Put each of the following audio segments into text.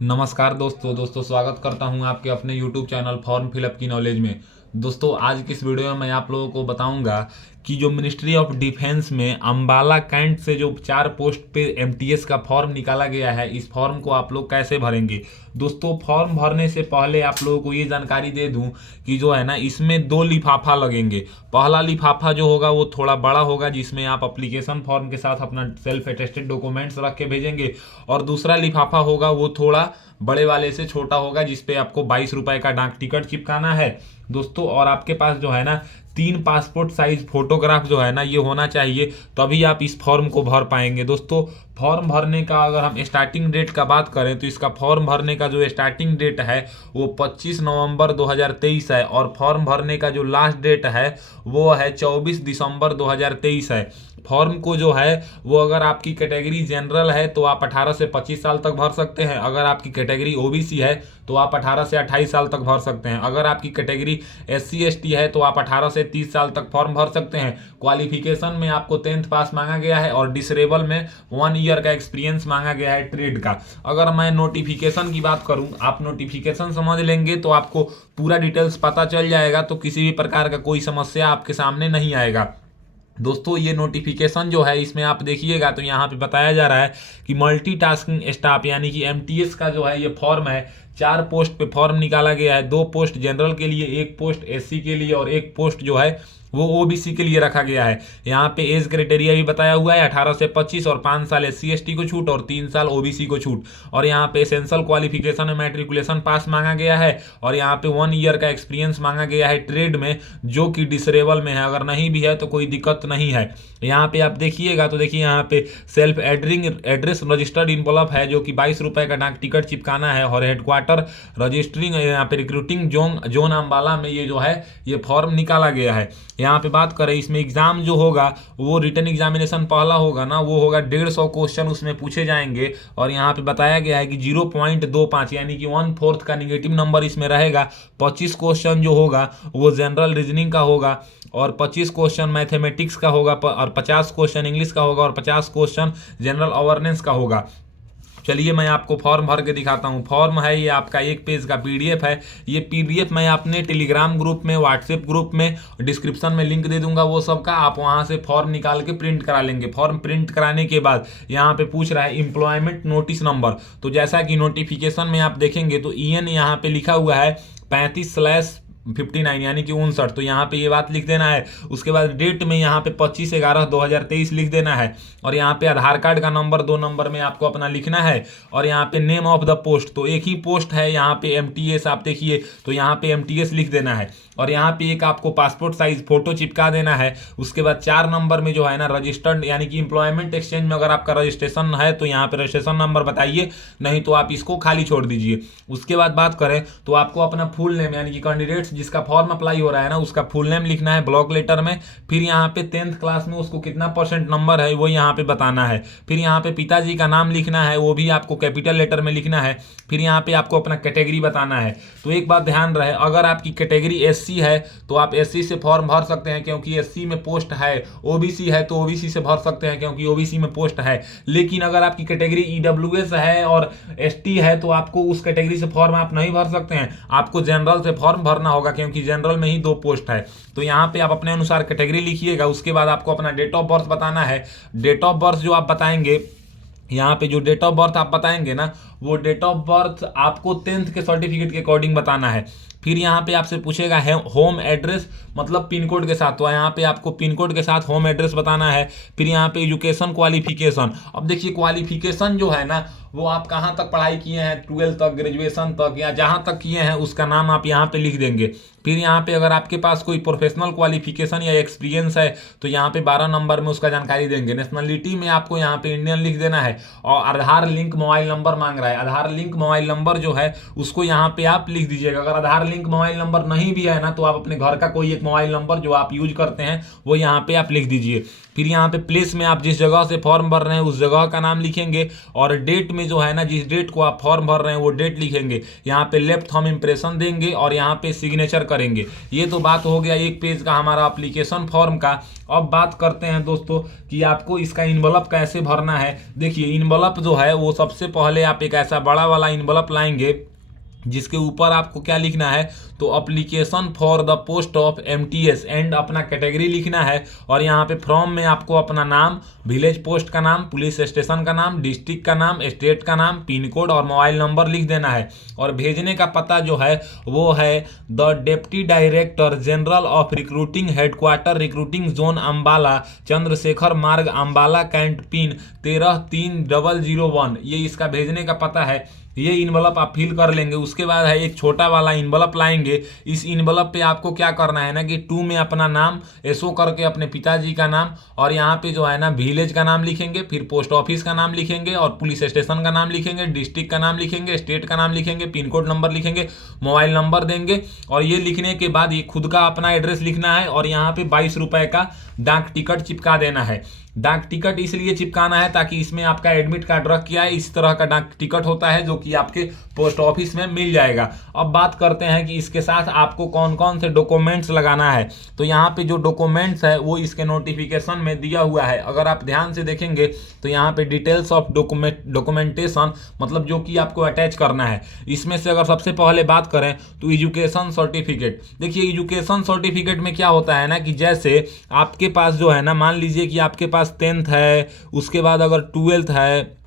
नमस्कार दोस्तों स्वागत करता हूं आपके अपने YouTube चैनल फॉर्म फिलअप की नॉलेज में। दोस्तों आज की इस वीडियो में मैं आप लोगों को बताऊंगा कि जो मिनिस्ट्री ऑफ डिफेंस में अंबाला कैंट से जो 4 पोस्ट पे एमटीएस का फॉर्म निकाला गया है, इस फॉर्म को आप लोग कैसे भरेंगे। दोस्तों फॉर्म भरने से पहले आप लोगों को ये जानकारी दे दूं कि जो है ना, इसमें 2 लिफाफा लगेंगे। पहला लिफाफा जो होगा वो थोड़ा बड़ा होगा, जिसमें आप अप्लीकेशन फॉर्म के साथ अपना सेल्फ अटेस्टेड डॉक्यूमेंट्स रख के भेजेंगे, और दूसरा लिफाफा होगा वो थोड़ा बड़े वाले से छोटा होगा, जिसपे आपको 22 रुपए का डाक टिकट चिपकाना है दोस्तों। और आपके पास जो है ना 3 पासपोर्ट साइज फोटोग्राफ जो है ना ये होना चाहिए, तभी आप इस फॉर्म को भर पाएंगे। दोस्तों फॉर्म भरने का अगर हम स्टार्टिंग डेट का बात करें तो इसका फॉर्म भरने का जो स्टार्टिंग डेट है वो 25 नवंबर 2023 है, और फॉर्म भरने का जो लास्ट डेट है वो है 24 दिसंबर 2023 है। फॉर्म को जो है वो अगर आपकी कैटेगरी जनरल है तो आप 18 से 25 साल तक भर सकते हैं। अगर आपकी कैटेगरी ओबीसी है तो आप 18 से 28 साल तक भर सकते हैं। अगर आपकी कैटेगरी एससी एसटी है तो आप 18 से 30 साल तक फॉर्म भर सकते हैं। क्वालिफिकेशन में आपको 10th पास मांगा गया है, और डिसरेबल में 1 ईयर का एक्सपीरियंस मांगा गया है ट्रेड का। अगर मैं नोटिफिकेशन की बात करूं, आप नोटिफिकेशन समझ लेंगे तो आपको पूरा डिटेल्स पता चल जाएगा, तो किसी भी प्रकार का कोई समस्या आपके सामने नहीं आएगा। दोस्तों ये नोटिफिकेशन जो है इसमें आप देखिएगा तो यहाँ पे बताया जा रहा है कि मल्टीटास्किंग स्टाफ यानी कि एमटीएस का जो है ये फॉर्म है। 4 पोस्ट पे फॉर्म निकाला गया है, 2 पोस्ट जनरल के लिए, 1 पोस्ट एससी के लिए, और 1 पोस्ट जो है वो ओबीसी के लिए रखा गया है। यहाँ पे एज क्राइटेरिया भी बताया हुआ है, 18 से 25, और 5 साल एससी एसटी को छूट और 3 साल ओबीसी को छूट। और यहाँ पे एसेंशियल क्वालिफिकेशन में मैट्रिकुलेशन पास मांगा गया है, और यहाँ पे 1 ईयर का एक्सपीरियंस मांगा गया है ट्रेड में, जो कि डिसरेबल में है। अगर नहीं भी है तो कोई दिक्कत नहीं है। यहाँ पे आप देखिएगा तो देखिए यहाँ पे सेल्फ एड्रेस रजिस्टर्ड इन्वॉल्व है, जो कि 22 रुपए का डाक टिकट चिपकाना है, और हेडक्वार्टर रजिस्टरिंग यहाँ पे रिक्रूटिंग जोन अम्बाला में ये जो है ये फॉर्म निकाला गया है। यहाँ पे बात करें इसमें एग्जाम जो होगा वो रिटन एग्जामिनेशन पहला होगा ना, वो होगा 150 क्वेश्चन उसमें पूछे जाएंगे, और यहाँ पे बताया गया है कि 0.25 यानी कि 1/4 का निगेटिव नंबर इसमें रहेगा। 25 क्वेश्चन जो होगा वो जनरल रीजनिंग का होगा, और 25 क्वेश्चन मैथमेटिक्स का होगा, और 50 क्वेश्चन इंग्लिश का होगा, और 50 क्वेश्चन जनरल अवेयरनेस का होगा। चलिए मैं आपको फॉर्म भर के दिखाता हूँ। फॉर्म है ये आपका 1 पेज का पीडीएफ है। ये पीडीएफ मैं अपने टेलीग्राम ग्रुप में, व्हाट्सएप ग्रुप में, डिस्क्रिप्शन में लिंक दे दूंगा वो सब का, आप वहां से फॉर्म निकाल के प्रिंट करा लेंगे। फॉर्म प्रिंट कराने के बाद यहाँ पे पूछ रहा है एम्प्लॉयमेंट नोटिस नंबर, तो जैसा कि नोटिफिकेशन में आप देखेंगे तो ईएन यहाँ पे लिखा हुआ है 35/59 यानी कि 59, तो यहाँ पे ये बात लिख देना है। उसके बाद डेट में यहाँ पे 25/11/2023 लिख देना है, और यहाँ पे आधार कार्ड का नंबर 2 नंबर में आपको अपना लिखना है, और यहाँ पे नेम ऑफ द पोस्ट, तो एक ही पोस्ट है यहाँ पे एमटीएस, आप देखिए तो यहाँ पे एमटीएस लिख देना है, और यहाँ पे एक आपको पासपोर्ट साइज फोटो चिपका देना है। उसके बाद 4 नंबर में जो है ना रजिस्टर्ड यानी कि इंप्लॉयमेंट एक्सचेंज में अगर आपका रजिस्ट्रेशन है तो यहाँ पे रजिस्ट्रेशन नंबर बताइए, नहीं तो आप इसको खाली छोड़ दीजिए। उसके बाद बात करें तो आपको अपना फुल नेम यानी कि कैंडिडेट्स जिसका फॉर्म अप्लाई हो रहा है ना उसका फुल नेम लिखना है ब्लॉक लेटर में। फिर यहाँ पे 10th क्लास में उसको कितना % नंबर है वो यहाँ पे बताना है। फिर यहाँ पे पिताजी का नाम लिखना है, वो भी आपको कैपिटल लेटर में लिखना है। फिर यहाँ पे आपको अपना कैटेगरी बताना है। तो एक बात ध्यान रहे, अगर आपकी कैटेगरी एससी है तो आप एससी से फॉर्म भर सकते हैं क्योंकि एससी में पोस्ट है, ओबीसी है तो ओबीसी से भर सकते हैं क्योंकि ओबीसी में पोस्ट है। लेकिन अगर आपकी कैटेगरी ईडब्ल्यूएस है और एसटी है तो आपको उस कैटेगरी से फॉर्म आप नहीं भर सकते हैं, आपको जनरल से फॉर्म भरना होगा क्योंकि जनरल में ही 2 पोस्ट है। तो यहाँ पे आप अपने अनुसार कैटेगरी लिखिएगा। उसके बाद आपको अपना डेट ऑफ बर्थ बताना है। डेट ऑफ बर्थ जो आप बताएंगे, यहाँ पे जो डेट ऑफ बर्थ आप बताएंगे ना वो डेट ऑफ बर्थ आपको 10th के सर्टिफिकेट के अकॉर्डिंग बताना है। फिर यहाँ पे आपसे पूछेगा है होम एड्रेस मतलब पिन कोड के साथ, तो यहाँ पे आपको पिन कोड के साथ होम एड्रेस बताना है। फिर यहाँ पे एजुकेशन क्वालिफिकेशन, अब देखिए क्वालिफिकेशन जो है ना वो आप कहाँ तक पढ़ाई किए हैं, 12th तक, ग्रेजुएशन तक, या जहाँ तक किए हैं उसका नाम आप यहाँ पे लिख देंगे। फिर यहाँ पे अगर आपके पास कोई प्रोफेशनल क्वालिफिकेशन या एक्सपीरियंस है तो यहाँ पे 12 नंबर में उसका जानकारी देंगे। नेशनलिटी में आपको यहाँ पे इंडियन लिख देना है, और आधार लिंक मोबाइल नंबर मांग रहा है, आधार लिंक मोबाइल नंबर जो है उसको यहाँ पे आप लिख दीजिएगा। अगर आधार लिंक मोबाइल नंबर नहीं भी है ना तो आप अपने घर का कोई एक मोबाइल नंबर जो आप यूज करते हैं वो यहाँ पे आप लिख दीजिए। फिर यहाँ पे प्लेस में आप जिस जगह से फॉर्म भर रहे हैं उस जगह का नाम लिखेंगे, और डेट में जो है ना जिस डेट को आप फॉर्म भर रहे हैं वो डेट लिखेंगे। यहाँ पे लेफ्ट थंब इंप्रेशन देंगे और यहाँ पे सिग्नेचर करेंगे। ये तो बात हो गया एक पेज का हमारा एप्लीकेशन फॉर्म का। अब बात करते हैं दोस्तों कि आपको इसका इन्वलप कैसे भरना है। देखिए इन्वलप जो है वो सबसे पहले आप एक ऐसा बड़ा वाला इन्वलप लाएंगे जिसके ऊपर आपको क्या लिखना है, तो application for the post of MTS and अपना कैटेगरी लिखना है। और यहाँ पे फ्रॉम में आपको अपना नाम, विलेज पोस्ट का नाम, पुलिस स्टेशन का नाम, डिस्ट्रिक्ट का नाम, स्टेट का नाम, पिन कोड और मोबाइल नंबर लिख देना है। और भेजने का पता जो है वो है the deputy director general of recruiting, headquarter recruiting zone Ambala, Chandrashekhar मार्ग अम्बाला, कैंट, पिन 133001। ये इसका भेजने का पता है। ये इन्वलप आप फिल कर लेंगे। उसके बाद है एक छोटा वाला इन्वलप लाएंगे। इस इन्वलप पे आपको क्या करना है ना कि 2 में अपना नाम एसओ करके अपने पिताजी का नाम, और यहाँ पे जो है ना विलेज का नाम लिखेंगे, फिर पोस्ट ऑफिस का नाम लिखेंगे और पुलिस स्टेशन का नाम लिखेंगे, डिस्ट्रिक्ट का नाम लिखेंगे, स्टेट का नाम लिखेंगे, पिन कोड नंबर लिखेंगे, मोबाइल नंबर देंगे। और ये लिखने के बाद ये खुद का अपना एड्रेस लिखना है और यहाँ पे 22 रुपए का डाक टिकट चिपका देना है। डाक टिकट इसलिए चिपकाना है ताकि इसमें आपका एडमिट कार्ड रख किया है, इस तरह का डाक टिकट होता है जो कि आपके पोस्ट ऑफिस में मिल जाएगा। अब बात करते हैं कि इसके साथ आपको कौन कौन से डॉक्यूमेंट्स लगाना है। तो यहाँ पे जो डॉक्यूमेंट्स है वो इसके नोटिफिकेशन में दिया हुआ है। अगर आप ध्यान से देखेंगे तो यहाँ पे डिटेल्स ऑफ डॉक्यूमेंटेशन मतलब जो कि आपको अटैच करना है। इसमें से अगर सबसे पहले बात करें तो एजुकेशन सर्टिफिकेट। देखिए एजुकेशन सर्टिफिकेट में क्या होता है ना कि जैसे आपके पास जो है ना, मान लीजिए कि आपके पास 10th है, उसके बाद अगर 12th है,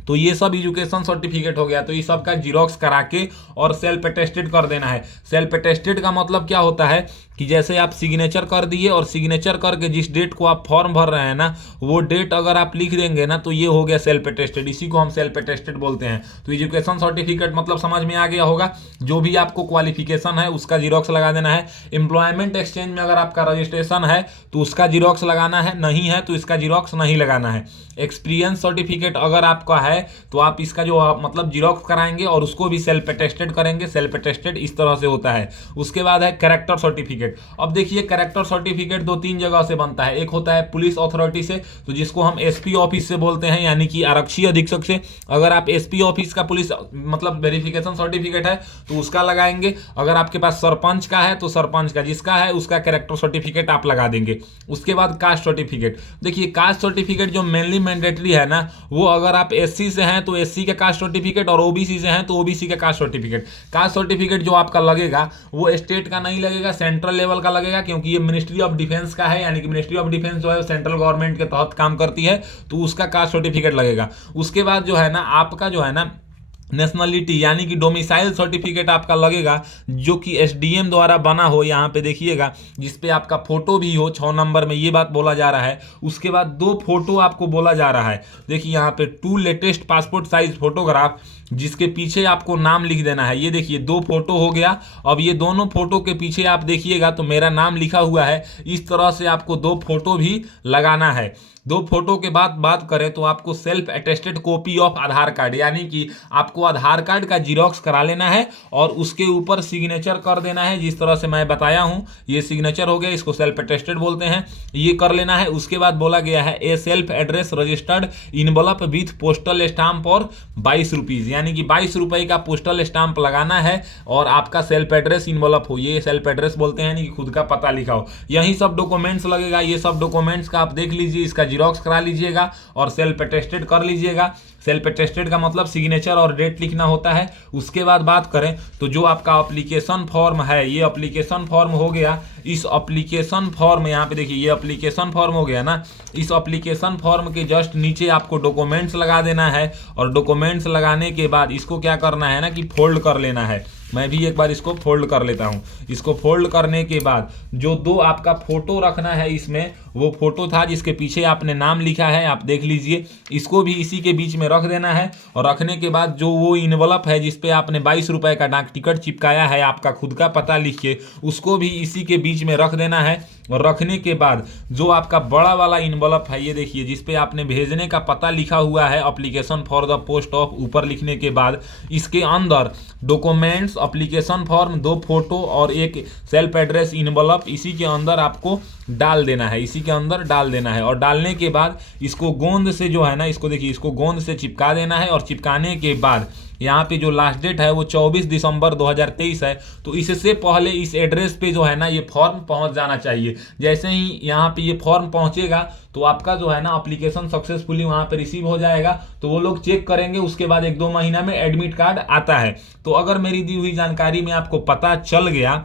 तो ये सब एजुकेशन सर्टिफिकेट हो गया। तो ये सब का जीरोक्स करा के और सेल्फ अटेस्टेड कर देना है। सेल्फ अटेस्टेड का मतलब क्या होता है कि जैसे आप सिग्नेचर कर दिए और सिग्नेचर करके जिस डेट को आप फॉर्म भर रहे हैं ना वो डेट अगर आप लिख देंगे ना तो ये हो गया सेल्फ अटेस्टेड। इसी को हम सेल्फ अटेस्टेड बोलते हैं। तो एजुकेशन सर्टिफिकेट मतलब समझ में आ गया होगा, जो भी आपको क्वालिफिकेशन है उसका जीरोक्स लगा देना है। एम्प्लॉयमेंट एक्सचेंज में अगर आपका रजिस्ट्रेशन है तो उसका जीरोक्स लगाना है, नहीं है तो इसका जीरोक्स नहीं लगाना है। एक्सपीरियंस सर्टिफिकेट अगर आपका है तो आप इसका जो मतलब जीरोक्स कराएंगे और उसको भी सेल्फ अटेस्टेड करेंगे। सेल्फ अटेस्टेड इस तरह से होता है। उसके बाद है कैरेक्टर सर्टिफिकेट। अब देखिए कैरेक्टर सर्टिफिकेट 2-3 जगह से बनता है। एक होता है पुलिस अथॉरिटी से, तो जिसको हम एसपी ऑफिस से बोलते हैं, यानी कि आरक्षी अधीक्षक से। अगर आप एसपी ऑफिस का पुलिस मतलब वेरिफिकेशन सर्टिफिकेट है तो उसका लगाएंगे। अगर आपके पास सरपंच का है तो सरपंच का, जिसका है उसका कैरेक्टर सर्टिफिकेट आप लगा देंगे। उसके बाद कास्ट सर्टिफिकेट। देखिए कास्ट सर्टिफिकेट जो मेनली मैंडेटरी है ना, वो अगर आप एससी से हैं तो एससी का कास्ट सर्टिफिकेट और ओबीसी से हैं तो ओबीसी का कास्ट सर्टिफिकेट। कास्ट सर्टिफिकेट जो आपका लगेगा वो स्टेट का नहीं लगेगा, सेंट्रल लेवल का लगेगा, क्योंकि ये मिनिस्ट्री ऑफ डिफेंस का है। यानी कि मिनिस्ट्री ऑफ डिफेंस जो है सेंट्रल गवर्नमेंट के तहत काम करती है, तो उसका कास्ट सर्टिफिकेट लगेगा। उसके बाद जो है ना आपका जो है ना नेशनलिटी यानी कि डोमिसाइल सर्टिफिकेट आपका लगेगा, जो कि एसडीएम द्वारा बना हो। यहाँ पे देखिएगा जिसपे आपका फोटो भी हो 6 नंबर में, ये बात बोला जा रहा है। उसके बाद 2 फोटो आपको बोला जा रहा है। देखिए यहाँ पे 2 लेटेस्ट पासपोर्ट साइज फोटोग्राफ जिसके पीछे आपको नाम लिख देना है। ये देखिए 2 फोटो हो गया। अब ये दोनों फोटो के पीछे आप देखिएगा तो मेरा नाम लिखा हुआ है। इस तरह से आपको 2 फोटो भी लगाना है। 2 फोटो के बाद बात करें तो आपको self attested copy of Aadhaar card, यानी कि आपको आधार कार्ड का जीरोक्स करा लेना है और उसके ऊपर सिग्नेचर कर देना है। जिस तरह से मैं बताया हूं ये सिग्नेचर हो गया, इसको सेल्फ अटेस्टेड बोलते हैं, ये कर लेना है। उसके बाद बोला गया है ए self address registered envelope with postal stamp और 22 रुपीज, यानी कि 22 रुपए का पोस्टल स्टाम्प लगाना है और आपका सेल्फ एड्रेस इनवलप हो, ये सेल्फ एड्रेस बोलते हैं, यानी कि खुद का पता लिखा हो। यही सब डॉक्यूमेंट्स लगेगा। ये सब डॉक्यूमेंट्स का आप देख लीजिए, इसका जीरोक्स करा लीजिएगा और सेल्फ अटेस्टेड कर लीजिएगा। सेल्फ अटेस्टेड का मतलब सिग्नेचर और डेट लिखना होता है। उसके बाद बात करें तो जो आपका एप्लीकेशन फॉर्म है, ये एप्लीकेशन फॉर्म हो गया। इस एप्लीकेशन फॉर्म यहाँ पे देखिए ये एप्लीकेशन फॉर्म हो गया ना, इस एप्लीकेशन फॉर्म के जस्ट नीचे आपको डॉक्यूमेंट्स लगा देना है और डॉक्यूमेंट्स लगाने के बाद इसको क्या करना है ना कि फोल्ड कर लेना है। मैं भी एक बार इसको फोल्ड कर लेता हूं। इसको फोल्ड करने के बाद जो 2 आपका फोटो रखना है, इसमें वो फोटो था जिसके पीछे आपने नाम लिखा है, आप देख लीजिए, इसको भी इसी के बीच में रख देना है। और रखने के बाद जो वो इनवलप है जिसपे आपने 22 रुपए का डाक टिकट चिपकाया है आपका खुद का पता लिख के, उसको भी इसी के बीच में रख देना है। और रखने के बाद जो आपका बड़ा वाला इनवलप है, ये देखिए जिसपे आपने भेजने का पता लिखा हुआ है application for the post of, ऊपर लिखने के बाद इसके अंदर डॉक्यूमेंट्स, एप्लीकेशन फॉर्म, 2 फोटो और एक सेल्फ एड्रेस इनवलप इसी के अंदर आपको डाल देना है। इसी के अंदर डाल देना है और डालने के बाद इसको गोंद से जो है ना, इसको देखिए, इसको गोंद से चिपका देना है और चिपकाने के बाद यहाँ पे जो लास्ट डेट है वो 24 दिसंबर 2023 है। तो इससे पहले इस एड्रेस पे जो है ना ये फॉर्म पहुंच जाना चाहिए। जैसे ही यहाँ पे ये फॉर्म पहुंचेगा तो आपका जो है ना एप्लीकेशन सक्सेसफुली वहाँ पे रिसीव हो जाएगा। तो वो लोग चेक करेंगे, उसके बाद 1-2 महीना में एडमिट कार्ड आता है। तो अगर मेरी दी हुई जानकारी में आपको पता चल गया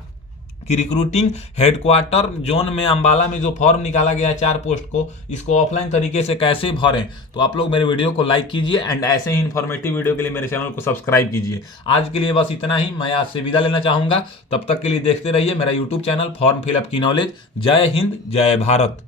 कि रिक्रूटिंग हेडक्वार्टर जोन में अंबाला में जो फॉर्म निकाला गया है 4 पोस्ट को, इसको ऑफलाइन तरीके से कैसे भरें, तो आप लोग मेरे वीडियो को लाइक कीजिए एंड ऐसे ही इन्फॉर्मेटिव वीडियो के लिए मेरे चैनल को सब्सक्राइब कीजिए। आज के लिए बस इतना ही, मैं आज से विदा लेना चाहूंगा। तब तक के लिए देखते रहिए मेरा यूट्यूब चैनल फॉर्म फिलअप की नॉलेज। जय हिंद, जय भारत।